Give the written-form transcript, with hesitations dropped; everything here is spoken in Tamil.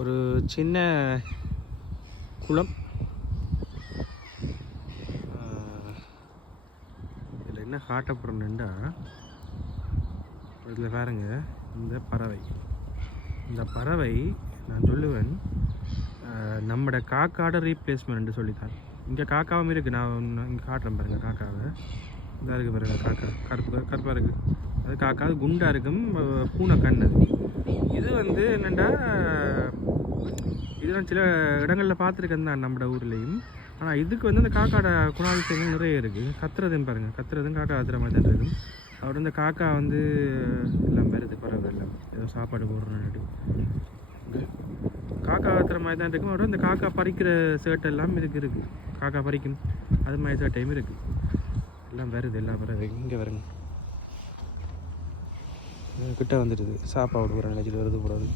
ஒரு சின்ன குளம். இதில் என்ன காட்டப்படுறேன்டா, இதில் பாருங்க இந்த பறவை நான் சொல்லுவேன் நம்மட காக்காட ரீப்ளேஸ்மெண்ட்டு சொல்லித்தான். இங்கே காக்காவும் இருக்குது. நான் இங்கே காட்டுறேன் பாருங்கள் காக்காவை. இதாக இருக்குது பாருங்கள் காக்கா, கருப்பாக இருக்குது. அது காக்கா, அது குண்டாக இருக்கும், பூனை கண்ணு. இது வந்து என்னென்னா, இதெல்லாம் சில இடங்களில் பார்த்துருக்கேன் தான் நம்மட ஊர்லேயும். ஆனால் இதுக்கு வந்து அந்த காக்காட குணாதிசயங்கள் நிறைய இருக்குது. கத்துறதுன்னு பாருங்கள், கத்துறதும் காக்கா கத்துற மாதிரி தான் இருக்கும். அவரோட இந்த காக்கா வந்து எல்லாம் வருது பறவை எல்லாம் ஏதோ சாப்பாடு போடுறோன்னு. காக்கா கத்துற மாதிரி தான் இருக்கும். அவரோட இந்த காக்கா பறிக்கிற ஷர்ட் எல்லாம் இருக்குது. காக்கா பறிக்கும் அது மாதிரி ஷர்ட்டையும் இருக்குது. எல்லாம் வருது எல்லா பறவை. இங்கே வருங்க, கிட்ட வந்துடுது. சாப்பாடு போகிற நிலைச்சிட்டு வருது போகிறது.